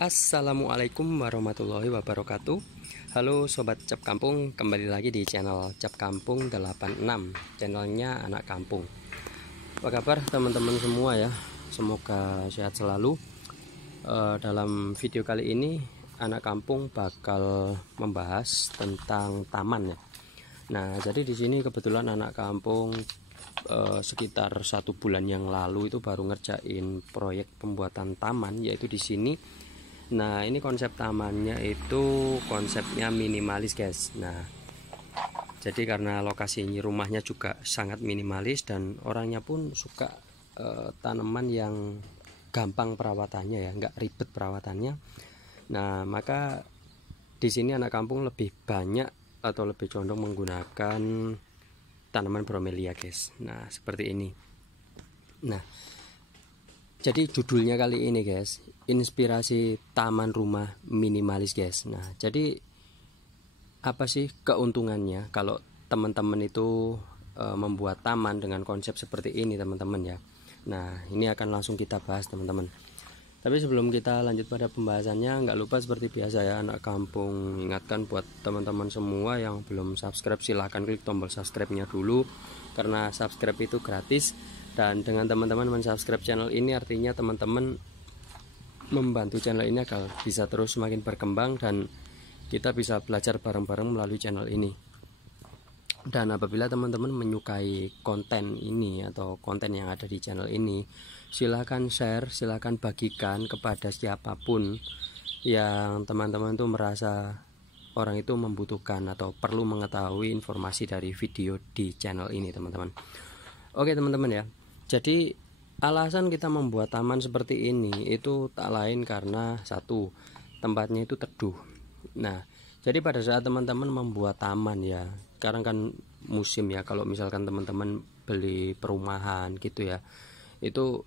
Assalamualaikum warahmatullahi wabarakatuh. Halo Sobat Cap Kampung, kembali lagi di channel Cap Kampung 86, channelnya anak kampung. Apa kabar teman-teman semua ya? Semoga sehat selalu. Dalam video kali ini anak kampung bakal membahas tentang taman ya. Nah, jadi di sini kebetulan anak kampung sekitar 1 bulan yang lalu itu baru ngerjain proyek pembuatan taman, yaitu di sini. Nah, ini konsep tamannya itu konsepnya minimalis guys. Nah, jadi karena lokasi rumahnya juga sangat minimalis dan orangnya pun suka tanaman yang gampang perawatannya ya, nggak ribet perawatannya. Nah, maka di sini anak kampung lebih banyak atau lebih condong menggunakan tanaman bromelia guys. Nah, seperti ini. Nah, jadi judulnya kali ini guys, inspirasi taman rumah minimalis guys. Nah, jadi apa sih keuntungannya kalau teman-teman itu membuat taman dengan konsep seperti ini teman-teman ya. Nah, ini akan langsung kita bahas teman-teman. Tapi sebelum kita lanjut pada pembahasannya, nggak lupa seperti biasa ya anak kampung ingatkan buat teman-teman semua yang belum subscribe, silahkan klik tombol subscribe-nya dulu, karena subscribe itu gratis. Dan dengan teman-teman mensubscribe channel ini artinya teman-teman membantu channel ini agar bisa terus semakin berkembang dan kita bisa belajar bareng-bareng melalui channel ini. Dan apabila teman-teman menyukai konten ini atau konten yang ada di channel ini, silahkan share, silahkan bagikan kepada siapapun yang teman-teman tuh merasa orang itu membutuhkan atau perlu mengetahui informasi dari video di channel ini teman-teman. Oke teman-teman ya, jadi alasan kita membuat taman seperti ini itu tak lain karena satu, tempatnya itu teduh. Nah, jadi pada saat teman-teman membuat taman ya, sekarang kan musim ya, kalau misalkan teman-teman beli perumahan gitu ya, itu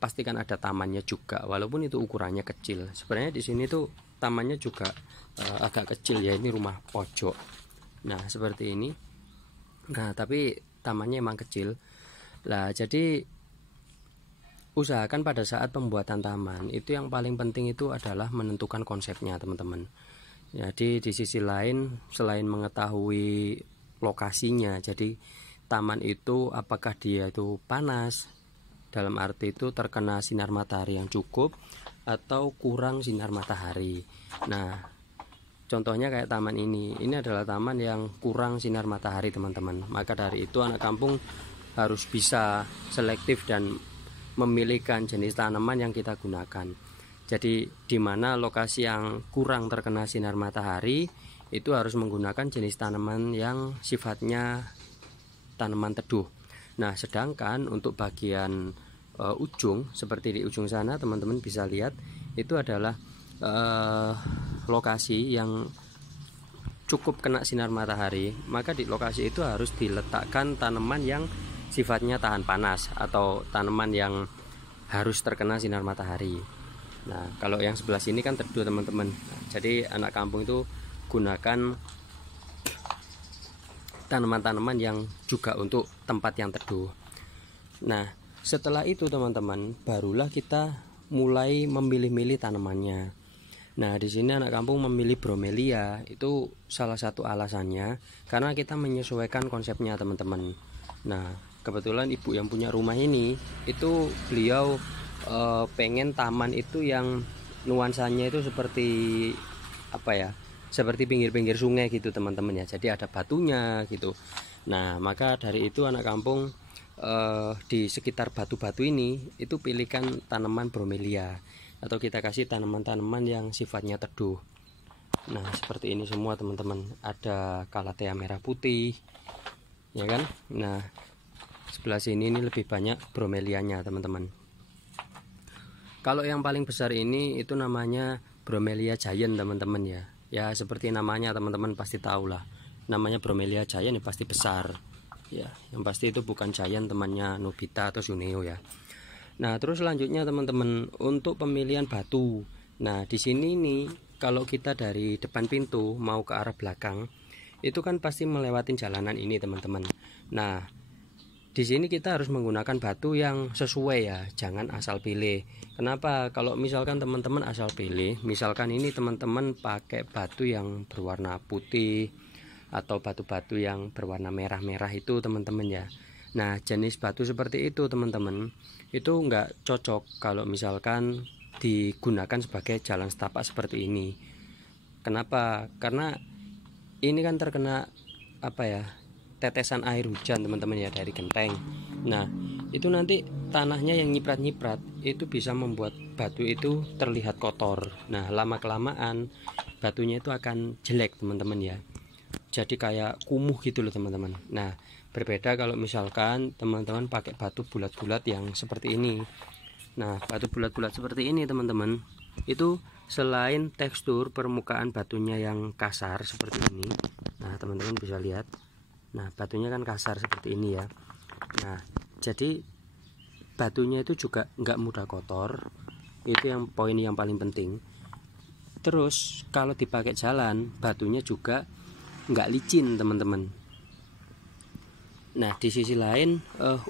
pastikan ada tamannya juga, walaupun itu ukurannya kecil. Sebenarnya di sini tuh tamannya juga agak kecil ya, ini rumah pojok. Nah, seperti ini. Nah, tapi tamannya emang kecil. Lah, jadi usahakan pada saat pembuatan taman itu yang paling penting itu adalah menentukan konsepnya teman-teman. Jadi di sisi lain selain mengetahui lokasinya, jadi taman itu apakah dia itu panas, dalam arti itu terkena sinar matahari yang cukup atau kurang sinar matahari. Nah, contohnya kayak taman ini adalah taman yang kurang sinar matahari teman-teman. Maka dari itu anak kampung harus bisa selektif dan memilihkan jenis tanaman yang kita gunakan. Jadi di mana lokasi yang kurang terkena sinar matahari itu harus menggunakan jenis tanaman yang sifatnya tanaman teduh. Nah, sedangkan untuk bagian ujung seperti di ujung sana teman-teman bisa lihat itu adalah lokasi yang cukup kena sinar matahari. Maka di lokasi itu harus diletakkan tanaman yang sifatnya tahan panas atau tanaman yang harus terkena sinar matahari. Nah, kalau yang sebelah sini kan teduh teman-teman. Nah, jadi anak kampung itu gunakan tanaman-tanaman yang juga untuk tempat yang teduh. Nah, setelah itu teman-teman barulah kita mulai memilih-milih tanamannya. Nah, di sini anak kampung memilih bromelia itu salah satu alasannya karena kita menyesuaikan konsepnya teman-teman. Nah, kebetulan ibu yang punya rumah ini itu beliau pengen taman itu yang nuansanya itu seperti apa ya, seperti pinggir-pinggir sungai gitu teman-teman ya, jadi ada batunya gitu. Nah, maka dari itu anak kampung di sekitar batu-batu ini itu pilihkan tanaman bromelia atau kita kasih tanaman-tanaman yang sifatnya teduh. Nah, seperti ini semua teman-teman, ada calathea merah putih ya kan. Nah, sebelah sini ini lebih banyak bromelianya teman-teman. Kalau yang paling besar ini itu namanya bromelia giant teman-teman ya. Ya seperti namanya teman-teman pasti tahu lah. Namanya bromelia giant ya pasti besar. Ya, yang pasti itu bukan giant temannya Nobita atau Suneo ya. Nah, terus selanjutnya teman-teman untuk pemilihan batu. Nah, di sini nih kalau kita dari depan pintu mau ke arah belakang itu kan pasti melewatin jalanan ini teman-teman. Nah, di di sini kita harus menggunakan batu yang sesuai ya, jangan asal pilih. Kenapa? Kalau misalkan teman-teman asal pilih, misalkan ini teman-teman pakai batu yang berwarna putih atau batu-batu yang berwarna merah-merah itu teman-teman ya. Nah, jenis batu seperti itu teman-teman, itu enggak cocok kalau misalkan digunakan sebagai jalan setapak seperti ini. Kenapa? Karena ini kan terkena tetesan air hujan teman-teman ya, dari genteng. Nah, itu nanti tanahnya yang nyiprat-nyiprat itu bisa membuat batu itu terlihat kotor. Nah, lama kelamaan batunya itu akan jelek teman-teman ya, jadi kayak kumuh gitu loh teman-teman. Nah, berbeda kalau misalkan teman-teman pakai batu bulat-bulat yang seperti ini. Nah, batu bulat-bulat seperti ini teman-teman, itu selain tekstur permukaan batunya yang kasar seperti ini, nah teman-teman bisa lihat, nah batunya kan kasar seperti ini ya. Nah, jadi batunya itu juga nggak mudah kotor, itu yang poin yang paling penting. Terus kalau dipakai jalan, batunya juga nggak licin teman-teman. Nah, di sisi lain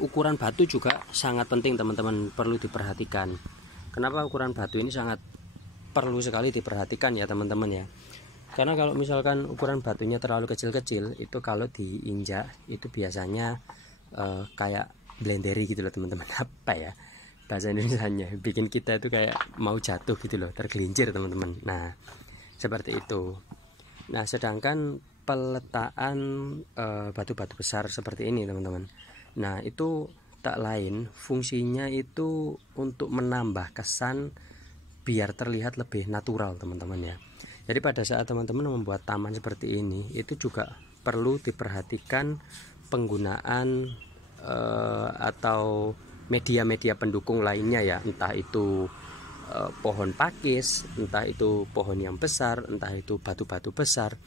ukuran batu juga sangat penting teman-teman, perlu diperhatikan. Kenapa ukuran batu ini sangat perlu sekali diperhatikan ya teman-teman ya? Karena kalau misalkan ukuran batunya terlalu kecil-kecil, itu kalau diinjak itu biasanya kayak blenderi gitu loh teman-teman. Apa ya bahasa Indonesianya, bikin kita itu kayak mau jatuh gitu loh, tergelincir teman-teman. Nah, seperti itu. Nah, sedangkan peletaan batu-batu besar seperti ini teman-teman, nah itu tak lain fungsinya itu untuk menambah kesan biar terlihat lebih natural teman-teman ya. Jadi pada saat teman-teman membuat taman seperti ini, itu juga perlu diperhatikan penggunaan atau media-media pendukung lainnya ya, entah itu pohon pakis, entah itu pohon yang besar, entah itu batu-batu besar,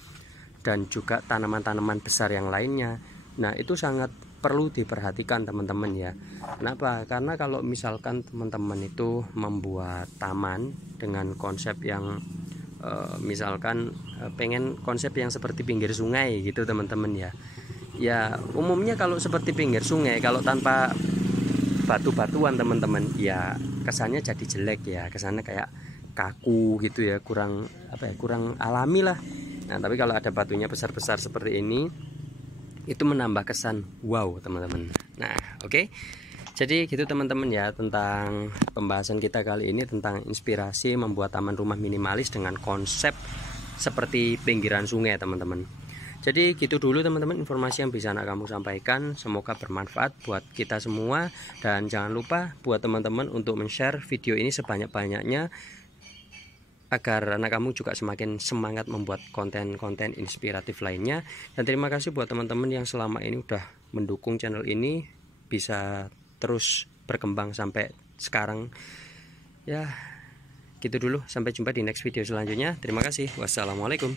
dan juga tanaman-tanaman besar yang lainnya. Nah, itu sangat perlu diperhatikan teman-teman ya. Kenapa? Karena kalau misalkan teman-teman itu membuat taman dengan konsep yang misalkan pengen konsep yang seperti pinggir sungai gitu teman-teman ya. Ya umumnya kalau seperti pinggir sungai, kalau tanpa batu-batuan teman-teman ya kesannya jadi jelek ya, kesannya kayak kaku gitu ya, kurang kurang alami lah. Nah, tapi kalau ada batunya besar-besar seperti ini, itu menambah kesan wow teman-teman. Nah, oke. Jadi gitu teman-teman ya, tentang pembahasan kita kali ini tentang inspirasi membuat taman rumah minimalis dengan konsep seperti pinggiran sungai teman-teman. Jadi gitu dulu teman-teman informasi yang bisa anak kamu sampaikan, semoga bermanfaat buat kita semua. Dan jangan lupa buat teman-teman untuk men-share video ini sebanyak-banyaknya agar anak kamu juga semakin semangat membuat konten-konten inspiratif lainnya. Dan terima kasih buat teman-teman yang selama ini udah mendukung channel ini bisa terus berkembang sampai sekarang. Ya, gitu dulu. Sampai jumpa di next video selanjutnya. Terima kasih. Wassalamualaikum.